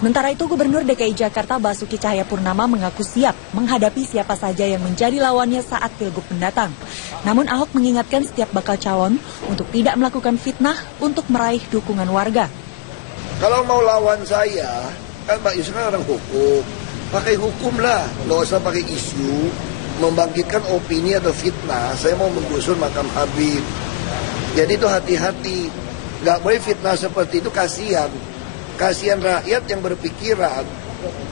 Sementara itu, Gubernur DKI Jakarta Basuki Cahayapurnama mengaku siap menghadapi siapa saja yang menjadi lawannya saat Pilgub mendatang. Namun Ahok mengingatkan setiap bakal calon untuk tidak melakukan fitnah untuk meraih dukungan warga. Kalau mau lawan saya, kan Pak Yusuf kan orang hukum, pakai hukum lah, nggak usah pakai isu, membangkitkan opini atau fitnah. Saya mau menggusur makam Habib. Jadi itu hati-hati, nggak boleh fitnah seperti itu, kasihan. Kasihan rakyat yang berpikiran.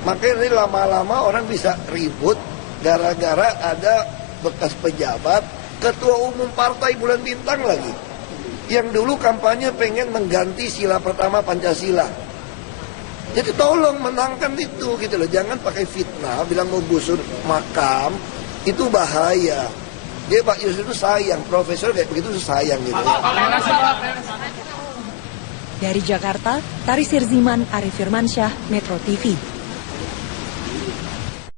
Makanya ini lama-lama orang bisa ribut gara-gara ada bekas pejabat, ketua umum partai bulan bintang lagi. Yang dulu kampanye pengen mengganti sila pertama Pancasila. Jadi tolong menangkan itu gitu loh. Jangan pakai fitnah, bilang mau gusur makam, itu bahaya. Dia Pak Yusuf itu sayang, profesor kayak begitu sayang gitu. Dari Jakarta, Tari Sirziman, Arif Firmansyah, Metro TV.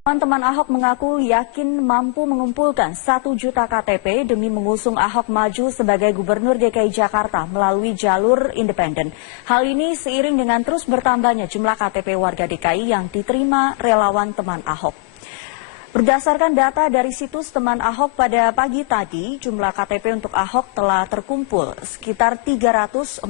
Teman-teman Ahok mengaku yakin mampu mengumpulkan 1 juta KTP demi mengusung Ahok maju sebagai Gubernur DKI Jakarta melalui jalur independen. Hal ini seiring dengan terus bertambahnya jumlah KTP warga DKI yang diterima relawan teman Ahok. Berdasarkan data dari situs teman Ahok pada pagi tadi, jumlah KTP untuk Ahok telah terkumpul sekitar 304.000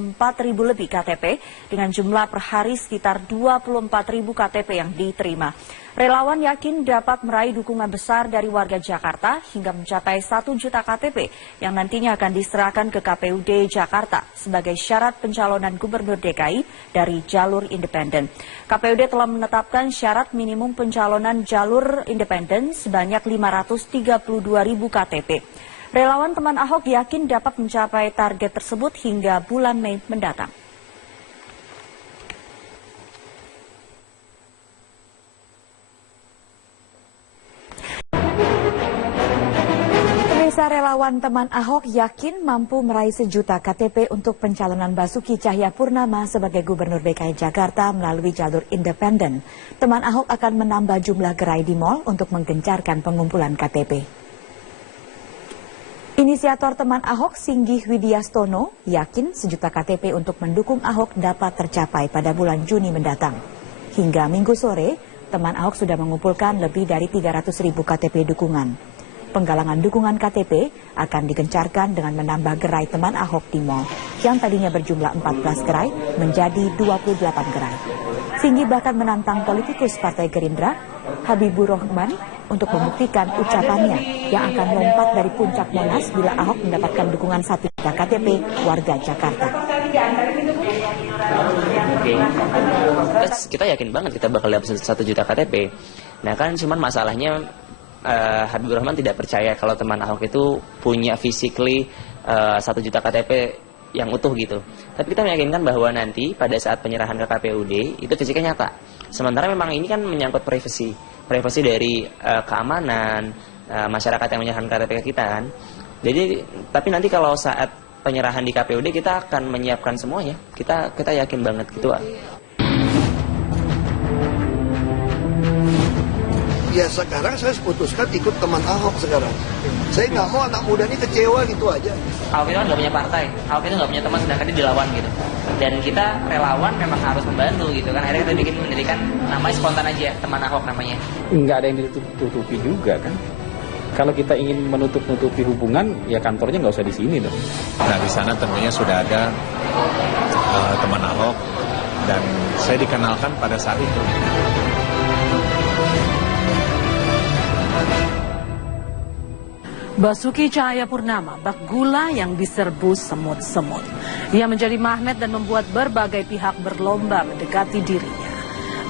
lebih KTP dengan jumlah per hari sekitar 24.000 KTP yang diterima. Relawan yakin dapat meraih dukungan besar dari warga Jakarta hingga mencapai 1 juta KTP yang nantinya akan diserahkan ke KPUD Jakarta sebagai syarat pencalonan Gubernur DKI dari jalur independen. KPUD telah menetapkan syarat minimum pencalonan jalur independen sebanyak 532.000 KTP. Relawan teman Ahok yakin dapat mencapai target tersebut hingga bulan Mei mendatang. Relawan teman Ahok yakin mampu meraih 1 juta KTP untuk pencalonan Basuki Cahayapurnama sebagai Gubernur DKI Jakarta melalui jalur independen. Teman Ahok akan menambah jumlah gerai di mal untuk menggencarkan pengumpulan KTP. Inisiator teman Ahok, Singgih Widyastono, yakin 1 juta KTP untuk mendukung Ahok dapat tercapai pada bulan Juni mendatang. Hingga Minggu sore, teman Ahok sudah mengumpulkan lebih dari 300.000 KTP dukungan. Penggalangan dukungan KTP akan digencarkan dengan menambah gerai teman Ahok di mal, yang tadinya berjumlah 14 gerai menjadi 28 gerai. Singgih bahkan menantang politikus Partai Gerindra, Habibur Rahman, untuk membuktikan ucapannya yang akan lompat dari puncak Monas bila Ahok mendapatkan dukungan 1 juta KTP warga Jakarta. Terus kita yakin banget kita bakal dapat 1 juta KTP. Nah kan cuman masalahnya Habibur Rahman tidak percaya kalau teman Ahok itu punya physically 1 juta KTP yang utuh gitu. Tapi kita meyakinkan bahwa nanti pada saat penyerahan ke KPUD itu fisiknya nyata. Sementara memang ini kan menyangkut privasi dari keamanan masyarakat yang menyerahkan KTP ke kita kan. Jadi tapi nanti kalau saat penyerahan di KPUD kita akan menyiapkan semuanya. Kita yakin banget gitu. Ya sekarang saya putuskan ikut teman Ahok sekarang. Saya nggak mau anak muda ini kecewa gitu aja. Ahok itu kan nggak punya partai, Ahok itu nggak punya teman, sedangkan dia dilawan gitu. Dan kita relawan memang harus membantu gitu kan. Akhirnya kita mendirikan namanya spontan aja, teman Ahok namanya. Nggak ada yang ditutupi juga kan. Kalau kita ingin menutup-nutupi hubungan, ya kantornya nggak usah di sini dong. Nah di sana tentunya sudah ada teman Ahok dan saya dikenalkan pada saat itu. Basuki Cahayapurnama bak gula yang diserbu semut-semut. Ia menjadi magnet dan membuat berbagai pihak berlomba mendekati dirinya.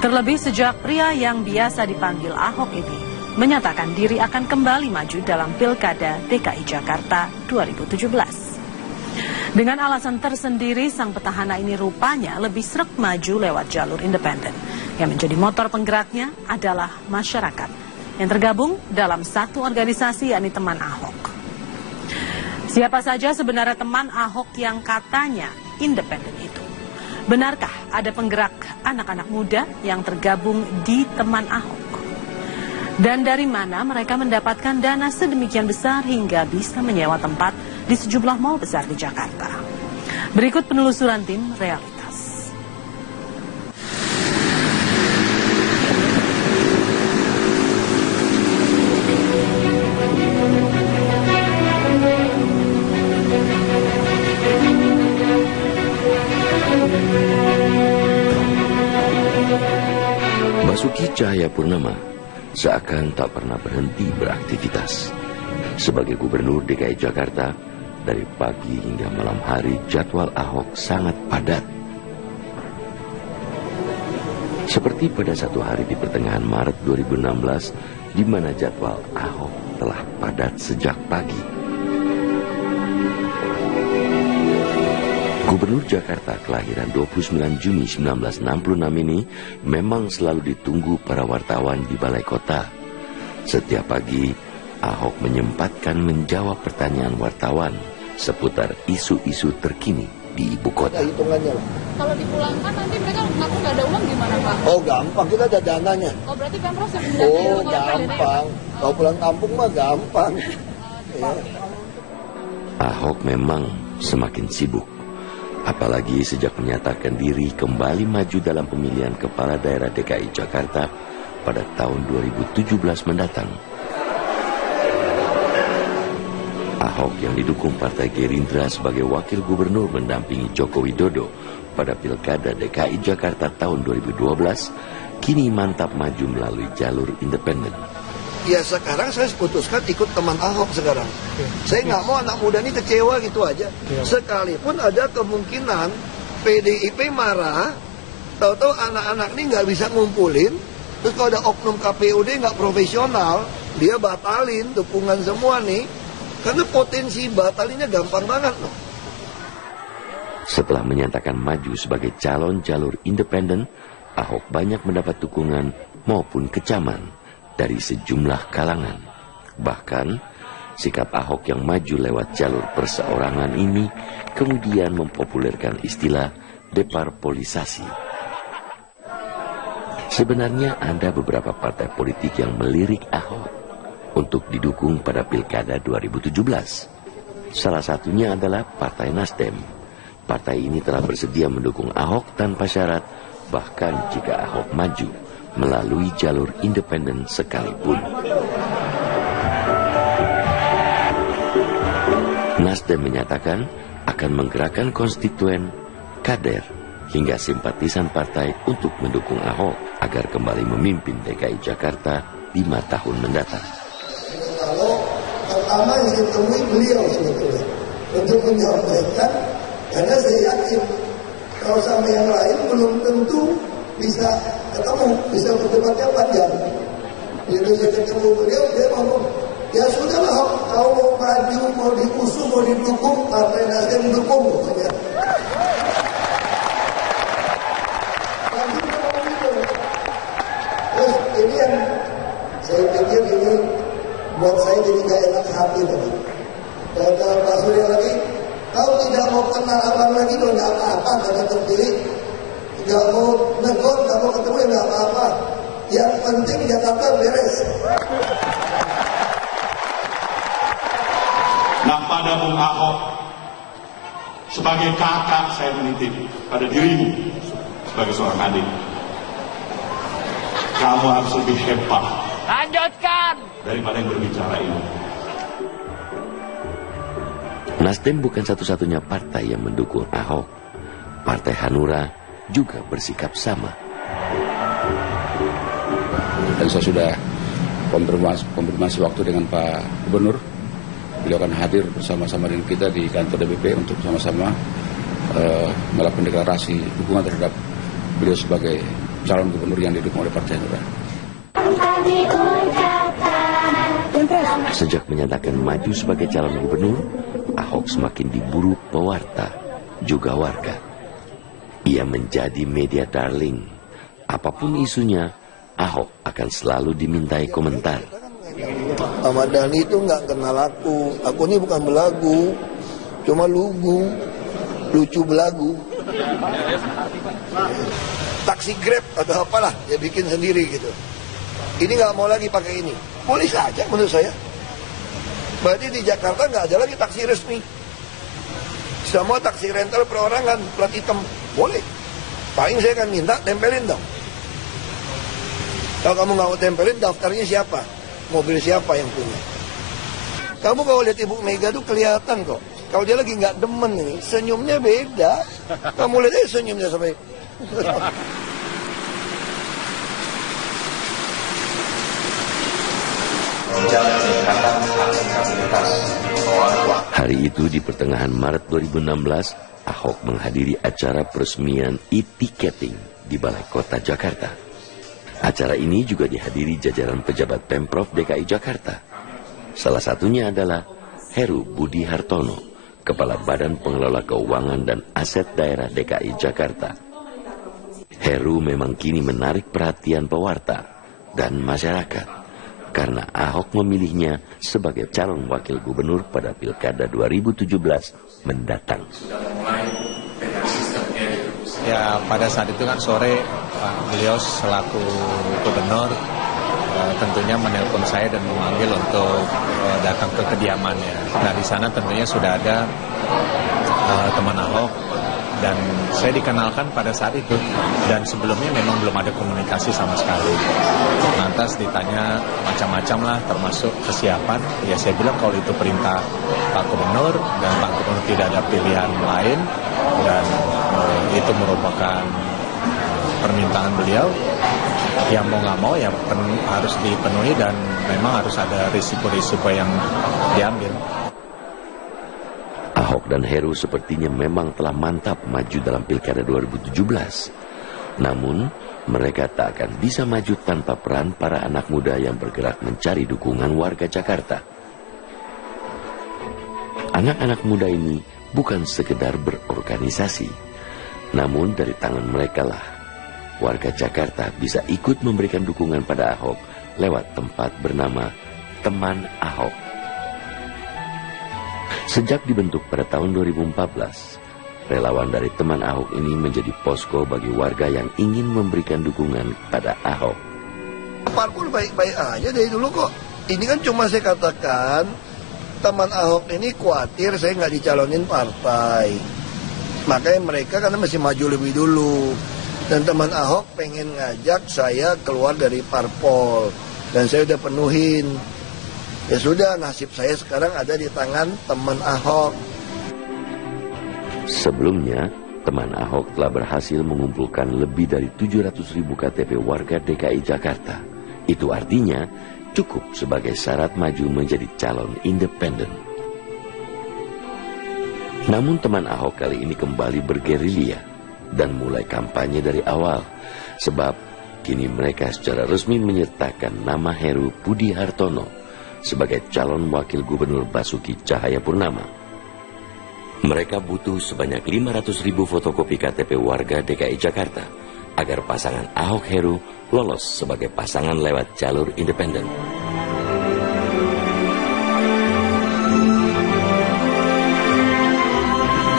Terlebih sejak pria yang biasa dipanggil Ahok ini menyatakan diri akan kembali maju dalam Pilkada DKI Jakarta 2017. Dengan alasan tersendiri, sang petahana ini rupanya lebih sreg maju lewat jalur independen. Yang menjadi motor penggeraknya adalah masyarakat yang tergabung dalam satu organisasi, yakni teman Ahok. Siapa saja sebenarnya teman Ahok yang katanya independen itu? Benarkah ada penggerak anak-anak muda yang tergabung di teman Ahok? Dan dari mana mereka mendapatkan dana sedemikian besar hingga bisa menyewa tempat di sejumlah mal besar di Jakarta? Berikut penelusuran tim Realitas. Basuki Cahayapurnama seakan tak pernah berhenti beraktivitas. Sebagai Gubernur DKI Jakarta, dari pagi hingga malam hari jadwal Ahok sangat padat. Seperti pada satu hari di pertengahan Maret 2016, di mana jadwal Ahok telah padat sejak pagi. Gubernur Jakarta kelahiran 29 Juni 1966 ini memang selalu ditunggu para wartawan di Balai Kota. Setiap pagi, Ahok menyempatkan menjawab pertanyaan wartawan seputar isu-isu terkini di ibu kota. Hitungannya lah. Kalau dipulangkan nanti mereka ngaku nggak ada uang gimana Pak? Oh gampang, kita ada dananya. Oh berarti Pemprov yang Oh gampang, kalau pulang kampung mah gampang. Ya. Ahok memang semakin sibuk. Apalagi sejak menyatakan diri kembali maju dalam pemilihan kepala daerah DKI Jakarta pada tahun 2017 mendatang. Ahok yang didukung Partai Gerindra sebagai wakil gubernur mendampingi Joko Widodo pada Pilkada DKI Jakarta tahun 2012, kini mantap maju melalui jalur independen. Ya sekarang saya putuskan ikut teman Ahok sekarang. Saya nggak mau anak muda ini kecewa gitu aja. Sekalipun ada kemungkinan PDIP marah, tahu-tahu anak-anak ini nggak bisa ngumpulin, terus kalau ada oknum KPUD nggak profesional, dia batalin dukungan semua nih, karena potensi batalinnya gampang banget loh. Setelah menyatakan maju sebagai calon jalur independen, Ahok banyak mendapat dukungan maupun kecaman dari sejumlah kalangan. Bahkan, sikap Ahok yang maju lewat jalur perseorangan ini kemudian mempopulerkan istilah deparpolisasi. Sebenarnya ada beberapa partai politik yang melirik Ahok untuk didukung pada Pilkada 2017. Salah satunya adalah Partai Nasdem. Partai ini telah bersedia mendukung Ahok tanpa syarat, bahkan jika Ahok maju melalui jalur independen sekalipun. Nasdem menyatakan akan menggerakkan konstituen, kader, hingga simpatisan partai untuk mendukung Ahok agar kembali memimpin DKI Jakarta 5 tahun mendatang. Kalau pertama yang saya temui beliau sebetulnya untuk menyampaikan, karena saya yakin kalau sama yang lain belum tentu bisa ketemu, bisa berdebatnya panjang. Jadi saya ketemu beliau, dia ngomong, ya sudahlah, kalau mau maju, mau diusung, mau didukung, Partai Nasdem dukung pokoknya. Terus ini yang saya pikir ini buat saya jadi gak enak hati tadi. Kata Pak Surya lagi, kau tidak mau kenal abang lagi, dong gak apa-apa, karena terpilih. Gak mau negor, gak mau ketemu, ya gak apa-apa. Yang penting Jakarta beres. Nah pada Bung Ahok, sebagai kakak saya menitip pada dirimu sebagai seorang adik. Kamu harus lebih hebat. Lanjutkan! Daripada yang berbicara ini. Nasdem bukan satu-satunya partai yang mendukung Ahok. Partai Hanura juga bersikap sama. Dan saya sudah konfirmasi waktu dengan Pak Gubernur. Beliau akan hadir bersama-sama dengan kita di kantor DPP untuk sama-sama melakukan deklarasi dukungan terhadap beliau sebagai calon gubernur yang didukung oleh Partai Hanura. Sejak menyatakan maju sebagai calon gubernur, Ahok semakin diburu pewarta, juga warga. Ia menjadi media darling. Apapun isunya, Ahok akan selalu dimintai komentar. Ahmad Dhani itu nggak kenal aku. Aku ini bukan belagu, cuma lugu, lucu belagu. Taksi Grab atau apalah, dia bikin sendiri gitu. Ini nggak mau lagi pakai ini. Boleh saja menurut saya. Berarti di Jakarta nggak ada lagi taksi resmi. Semua taksi rental perorangan, plat hitam. Boleh. Paling saya akan minta tempelin dong. Kalau kamu nggak mau tempelin, daftarnya siapa? Mobil siapa yang punya? Kamu kalau lihat Ibu Mega tuh kelihatan kok. Kalau dia lagi nggak demen ini, senyumnya beda. Kamu lihat aja senyumnya sampai. Hari itu di pertengahan Maret 2016, Ahok menghadiri acara peresmian e-ticketing di Balai Kota Jakarta. Acara ini juga dihadiri jajaran pejabat Pemprov DKI Jakarta. Salah satunya adalah Heru Budi Hartono, Kepala Badan Pengelola Keuangan dan Aset Daerah DKI Jakarta. Heru memang kini menarik perhatian pewarta dan masyarakat karena Ahok memilihnya sebagai calon wakil gubernur pada Pilkada 2017 mendatang. Ya, pada saat itu kan sore beliau selaku gubernur tentunya menelpon saya dan memanggil untuk datang ke kediamannya. Nah, di sana tentunya sudah ada teman Ahok dan saya dikenalkan pada saat itu, dan sebelumnya memang belum ada komunikasi sama sekali. Lantas ditanya macam-macam lah, termasuk kesiapan. Ya saya bilang kalau itu perintah Pak Gubernur dan Pak Gubernur tidak ada pilihan lain dan itu merupakan permintaan beliau, yang mau nggak mau ya harus dipenuhi dan memang harus ada risiko-risiko yang diambil. Ahok dan Heru sepertinya memang telah mantap maju dalam Pilkada 2017. Namun, mereka tak akan bisa maju tanpa peran para anak muda yang bergerak mencari dukungan warga Jakarta. Anak-anak muda ini bukan sekedar berorganisasi, namun dari tangan mereka lah warga Jakarta bisa ikut memberikan dukungan pada Ahok lewat tempat bernama Teman Ahok. Sejak dibentuk pada tahun 2014, relawan dari Teman Ahok ini menjadi posko bagi warga yang ingin memberikan dukungan pada Ahok. Parpol baik-baik aja dari dulu kok. Ini kan cuma saya katakan, Teman Ahok ini khawatir saya nggak dicalonin partai. Makanya mereka karena masih maju lebih dulu. Dan Teman Ahok pengen ngajak saya keluar dari parpol. Dan saya udah penuhin. Ya sudah, nasib saya sekarang ada di tangan Teman Ahok. Sebelumnya, Teman Ahok telah berhasil mengumpulkan lebih dari 700.000 KTP warga DKI Jakarta. Itu artinya cukup sebagai syarat maju menjadi calon independen. Namun Teman Ahok kali ini kembali bergerilya dan mulai kampanye dari awal. Sebab kini mereka secara resmi menyertakan nama Heru Budi Hartono sebagai calon wakil gubernur Basuki Cahayapurnama. Mereka butuh sebanyak 500.000 fotokopi KTP warga DKI Jakarta agar pasangan Ahok Heru lolos sebagai pasangan lewat jalur independen.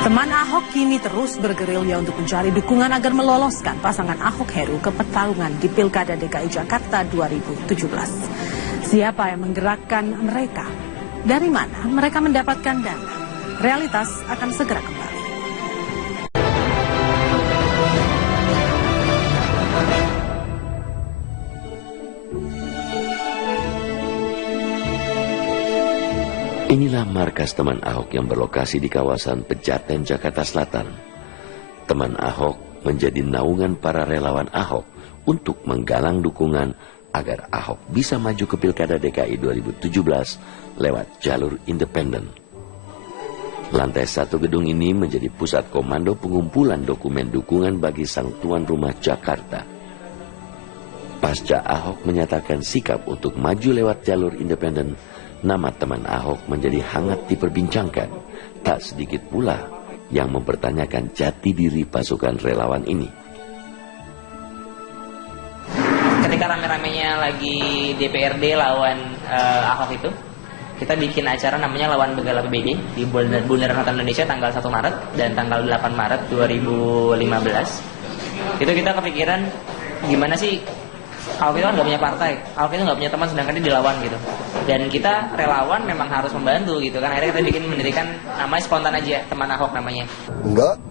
Teman Ahok kini terus bergerilya untuk mencari dukungan agar meloloskan pasangan Ahok Heru ke pertarungan di Pilkada DKI Jakarta 2017. Siapa yang menggerakkan mereka? Dari mana mereka mendapatkan dana? Realitas akan segera kembali. Inilah markas Teman Ahok yang berlokasi di kawasan Pejaten, Jakarta Selatan. Teman Ahok menjadi naungan para relawan Ahok untuk menggalang dukungan agar Ahok bisa maju ke Pilkada DKI 2017 lewat jalur independen. Lantai 1 gedung ini menjadi pusat komando pengumpulan dokumen dukungan bagi sang tuan rumah Jakarta. Pasca Ahok menyatakan sikap untuk maju lewat jalur independen, nama Teman Ahok menjadi hangat diperbincangkan. Tak sedikit pula yang mempertanyakan jati diri pasukan relawan ini. Ketika rame-ramenya lagi DPRD lawan Ahok itu, kita bikin acara namanya Lawan Begal PBD di Bundaran Hotel Indonesia tanggal 1 Maret dan tanggal 8 Maret 2015. Itu kita kepikiran gimana sih, Ahok itu kan nggak punya partai, Ahok itu nggak punya teman, sedangkan dia dilawan gitu. Dan kita relawan memang harus membantu gitu kan. Akhirnya kita mendirikan namanya spontan aja, Teman Ahok namanya. Enggak,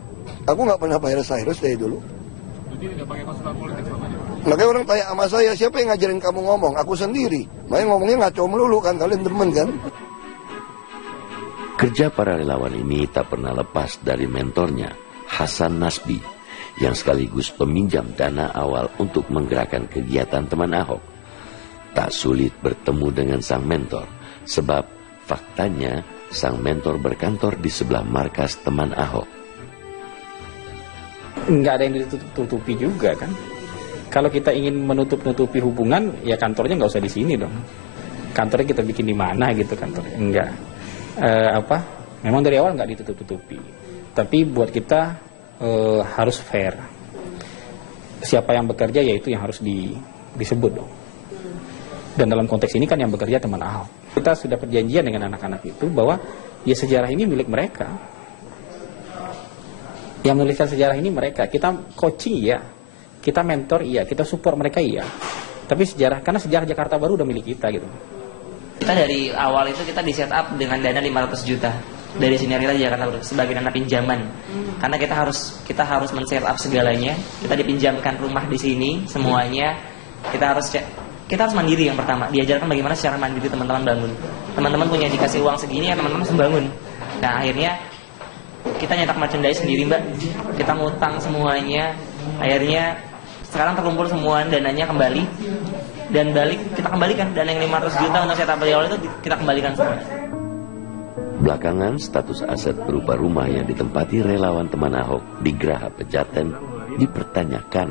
aku nggak pernah bayar Cyrus dari dulu. Jadi nggak pakai konsultan politik selama. Makanya orang tanya sama saya, siapa yang ngajarin kamu ngomong? Aku sendiri. Makanya ngomongnya ngaco melulu kan, kalian demen kan? Kerja para relawan ini tak pernah lepas dari mentornya, Hasan Nasbi, yang sekaligus peminjam dana awal untuk menggerakkan kegiatan Teman Ahok. Tak sulit bertemu dengan sang mentor, sebab Faktanya, sang mentor berkantor di sebelah markas teman Ahok. Nggak ada yang ditutup-tutupi juga kan. Kalau kita ingin menutup-nutupi hubungan, ya kantornya nggak usah di sini dong. Kantornya kita bikin di mana gitu kantornya. Enggak. Memang dari awal nggak ditutup-tutupi. Tapi buat kita harus fair. Siapa yang bekerja, ya itu yang harus disebut dong. Dan dalam konteks ini kan yang bekerja teman Ahok. Kita sudah perjanjian dengan anak-anak itu bahwa ya sejarah ini milik mereka. Yang menuliskan sejarah ini mereka. Kita coaching iya, kita mentor iya, kita support mereka iya. Tapi karena sejarah Jakarta Baru udah milik kita gitu. Kita dari awal itu kita di set up dengan dana 500 juta dari senioritas Jakarta Baru sebagai dana pinjaman. Karena kita harus men-set up segalanya. Kita dipinjamkan rumah di sini semuanya. Kita harus mandiri yang pertama. Diajarkan bagaimana secara mandiri teman-teman bangun. Teman-teman punya dikasih uang segini ya teman-teman harus bangun. Nah akhirnya kita nyetak merchandise sendiri mbak. Kita ngutang semuanya. Akhirnya sekarang terkumpul semua dananya kembali. Dan kita kembalikan. Dan yang 500 juta untuk setup dari awal itu kita kembalikan semua. Belakangan status aset berupa rumah yang ditempati relawan teman Ahok di Geraha Pejaten dipertanyakan.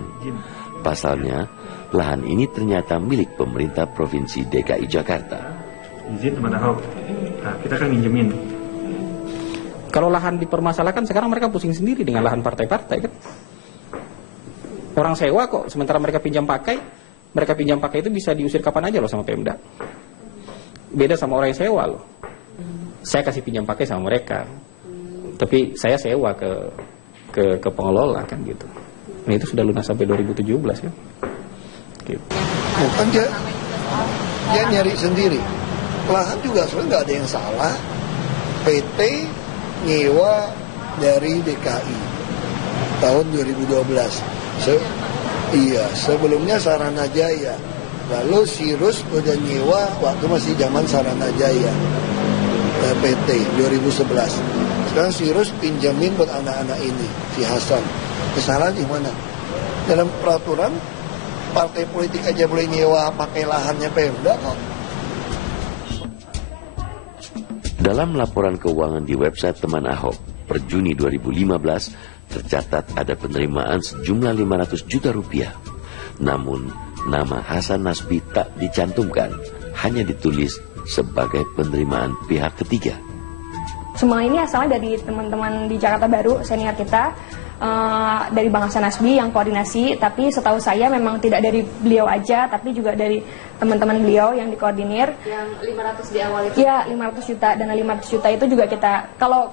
Pasalnya, lahan ini ternyata milik pemerintah Provinsi DKI Jakarta. Izin teman Ahok, kita kan minjemin. Kalau lahan dipermasalahkan, sekarang mereka pusing sendiri dengan lahan partai-partai kan. Orang sewa kok, sementara mereka pinjam pakai itu bisa diusir kapan aja loh sama Pemda. Beda sama orang yang sewa loh. Saya kasih pinjam pakai sama mereka, tapi saya sewa ke pengelola kan gitu. Nah itu sudah lunas sampai 2017 ya. Gitu. Bukan dia nyari sendiri. Lahan juga sebenarnya nggak ada yang salah. PT nyewa dari DKI tahun 2012. Sebelumnya Saranajaya. Lalu Sirus udah nyewa waktu masih zaman Saranajaya. PT 2011. Sekarang Sirus pinjamin buat anak-anak ini, si Hasan. Kesalahan di mana? Dalam peraturan partai politik aja boleh nyewa pakai lahannya Pemda kok. Dalam laporan keuangan di website teman Ahok per Juni 2015 tercatat ada penerimaan sejumlah 500 juta rupiah. Namun nama Hasan Nasbi tak dicantumkan, hanya ditulis sebagai penerimaan pihak ketiga. Semua ini asalnya dari teman-teman di Jakarta Baru, senior kita, dari Bang Hasan Nasbi yang koordinasi, tapi setahu saya memang tidak dari beliau aja, tapi juga dari teman-teman beliau yang dikoordinir. Yang 500 di awal itu? Iya, 500 juta, dan 500 juta itu juga kita,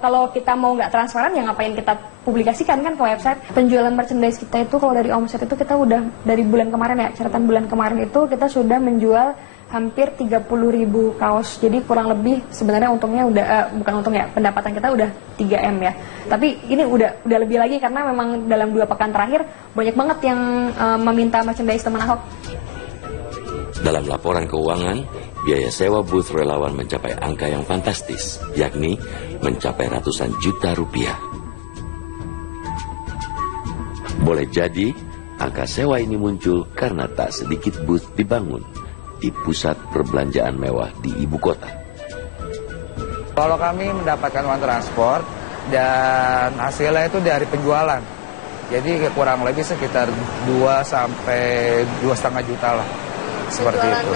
kalau kita mau nggak transparan, ya ngapain kita publikasikan kan ke website. Penjualan merchandise kita itu, kalau dari omset itu kita udah, dari bulan kemarin ya, catatan bulan kemarin itu kita sudah menjual hampir 30.000 kaos. Jadi kurang lebih sebenarnya untungnya udah bukan untungnya, pendapatan kita udah 3M ya. Tapi ini udah lebih lagi karena memang dalam 2 pekan terakhir banyak banget yang meminta merchandise teman Ahok. Dalam laporan keuangan, biaya sewa booth relawan mencapai angka yang fantastis, yakni mencapai ratusan juta rupiah. Boleh jadi angka sewa ini muncul karena tak sedikit booth dibangun di pusat perbelanjaan mewah di ibu kota. Kalau kami mendapatkan uang transport dan hasilnya itu dari penjualan, jadi kurang lebih sekitar 2 sampai 2,5 juta lah, seperti itu.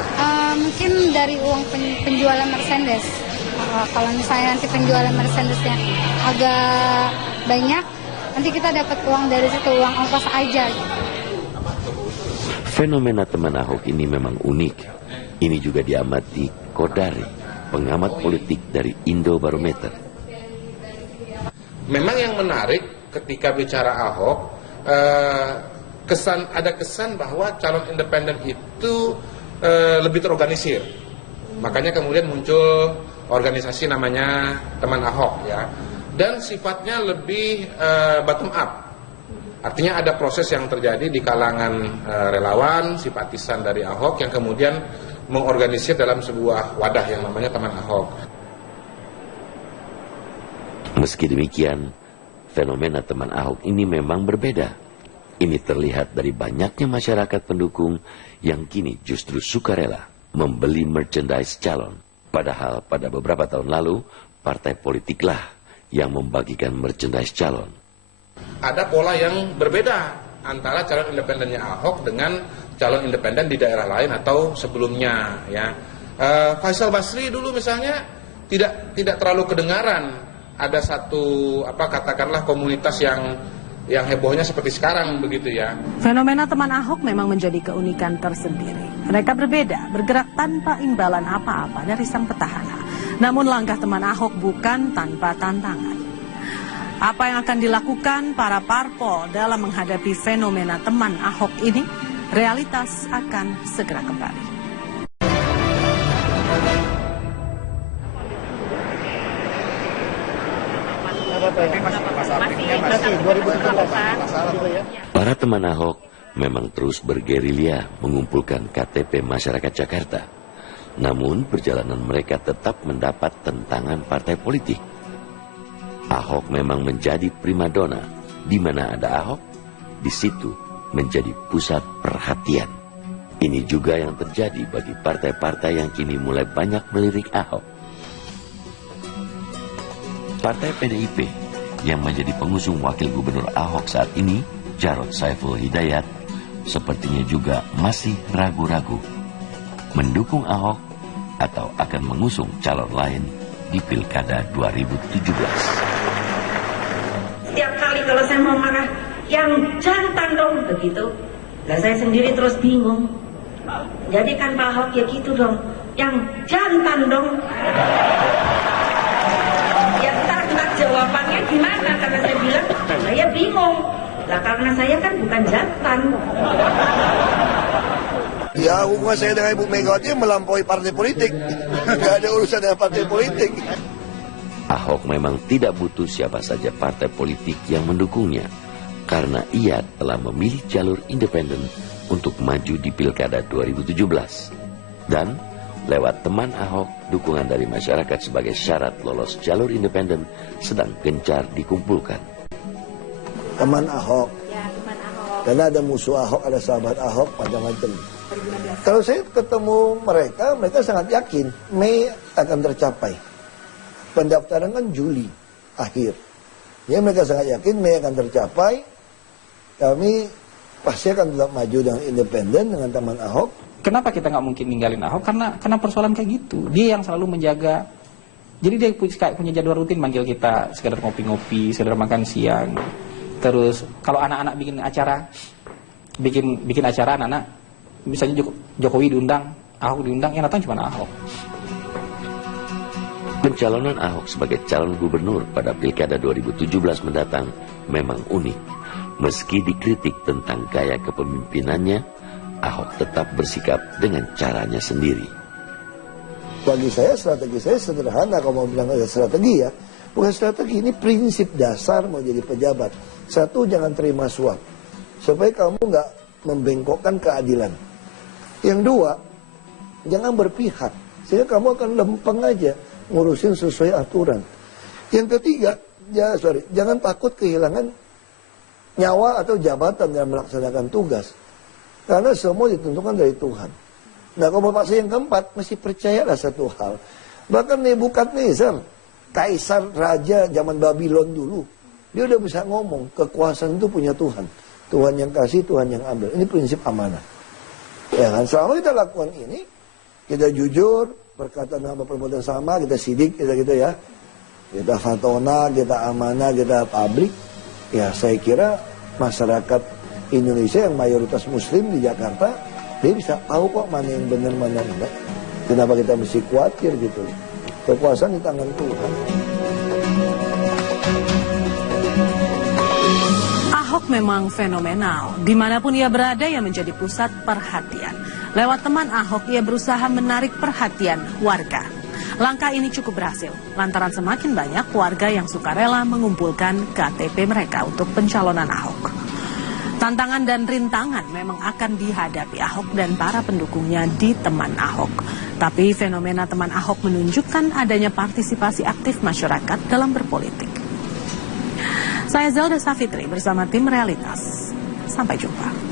Mungkin dari uang penjualan merchandise. Kalau misalnya nanti penjualan merchandise-nya agak banyak, nanti kita dapat uang dari situ, uang ongkos aja. Fenomena teman Ahok ini memang unik. Ini juga diamati Kodari, pengamat politik dari Indobarometer. Memang yang menarik ketika bicara Ahok, ada kesan bahwa calon independen itu lebih terorganisir. Makanya kemudian muncul organisasi namanya Teman Ahok ya. Dan sifatnya lebih bottom up. Artinya ada proses yang terjadi di kalangan relawan, simpatisan dari Ahok yang kemudian mengorganisir dalam sebuah wadah yang namanya Teman Ahok. Meski demikian, fenomena Teman Ahok ini memang berbeda. Ini terlihat dari banyaknya masyarakat pendukung yang kini justru sukarela membeli merchandise calon. Padahal pada beberapa tahun lalu, partai politiklah yang membagikan merchandise calon. Ada pola yang berbeda antara calon independennya Ahok dengan calon independen di daerah lain atau sebelumnya. Ya, Faisal Basri dulu misalnya tidak terlalu kedengaran ada satu katakanlah komunitas yang hebohnya seperti sekarang begitu ya. Fenomena teman Ahok memang menjadi keunikan tersendiri. Mereka berbeda, bergerak tanpa imbalan apa-apa dari sang petahana. Namun langkah teman Ahok bukan tanpa tantangan. Apa yang akan dilakukan para parpol dalam menghadapi fenomena teman Ahok ini? Realitas akan segera kembali. Para teman Ahok memang terus bergerilya mengumpulkan KTP masyarakat Jakarta. Namun perjalanan mereka tetap mendapat tentangan partai politik. Ahok memang menjadi primadona. Di mana ada Ahok, di situ menjadi pusat perhatian. Ini juga yang terjadi bagi partai-partai yang kini mulai banyak melirik Ahok. Partai PDIP yang menjadi pengusung wakil gubernur Ahok saat ini, Jarod Saiful Hidayat, sepertinya juga masih ragu-ragu mendukung Ahok atau akan mengusung calon lain di Pilkada 2017. Setiap kali kalau saya mau marah, yang jantan dong begitu. Lah saya sendiri terus bingung. Jadi kan Pak Ahok ya gitu dong, yang jantan dong. Ya entar jawabannya gimana, karena saya bilang saya bingung. Lah karena saya kan bukan jantan. Ya hubungan saya dengan Ibu Megawati melampaui partai politik. Nggak ada urusan dengan partai politik. Ahok memang tidak butuh siapa saja partai politik yang mendukungnya, karena ia telah memilih jalur independen untuk maju di Pilkada 2017. Dan lewat teman Ahok, dukungan dari masyarakat sebagai syarat lolos jalur independen sedang gencar dikumpulkan. Teman Ahok. Ya, teman Ahok. Karena ada musuh Ahok, ada sahabat Ahok, macam-macam. Kalau saya ketemu mereka sangat yakin Mei akan tercapai. Pendaftaran kan Juli akhir. Ya, mereka sangat yakin Mei akan tercapai. Kami pasti akan tetap maju dengan independen dengan teman Ahok. Kenapa kita nggak mungkin ninggalin Ahok? Karena persoalan kayak gitu. Dia yang selalu menjaga. Jadi dia punya jadwal rutin manggil kita, sekedar ngopi-ngopi, sekedar makan siang. Terus kalau anak-anak bikin acara, bikin acara anak-anak, misalnya Jokowi diundang, Ahok diundang, yang datang cuma Ahok. Pencalonan Ahok sebagai calon gubernur pada Pilkada 2017 mendatang memang unik. Meski dikritik tentang gaya kepemimpinannya, Ahok tetap bersikap dengan caranya sendiri. Bagi saya strategi saya sederhana, kalau mau bilang ada strategi ya. Bukan strategi, ini prinsip dasar mau jadi pejabat. Satu, jangan terima suap. Supaya kamu nggak membengkokkan keadilan. Yang dua, jangan berpihak. Sehingga kamu akan lempeng aja ngurusin sesuai aturan. Yang ketiga, jangan takut kehilangan nyawa atau jabatan dalam melaksanakan tugas. Karena semua ditentukan dari Tuhan. Nah, kalau Bapak saya yang keempat, mesti percayalah satu hal. Bahkan Nebukadnezar, kaisar raja zaman Babylon dulu, dia udah bisa ngomong, kekuasaan itu punya Tuhan. Tuhan yang kasih, Tuhan yang ambil. Ini prinsip amanah. Ya kan, selama kita lakukan ini, kita jujur, berkata nama perbuatan sama, kita sidik, kita gitu ya. Kita fatona, kita amanah, kita pabrik. Ya, saya kira masyarakat Indonesia yang mayoritas muslim di Jakarta, dia bisa tahu kok mana yang benar, mana yang enggak. Kenapa kita mesti khawatir gitu. Kekuasaan di tangan Tuhan. Ahok memang fenomenal. Dimanapun ia berada, ia menjadi pusat perhatian. Lewat teman Ahok, ia berusaha menarik perhatian warga. Langkah ini cukup berhasil, lantaran semakin banyak warga yang sukarela mengumpulkan KTP mereka untuk pencalonan Ahok. Tantangan dan rintangan memang akan dihadapi Ahok dan para pendukungnya di teman Ahok. Tapi fenomena teman Ahok menunjukkan adanya partisipasi aktif masyarakat dalam berpolitik. Saya Zelda Safitri bersama tim Realitas. Sampai jumpa.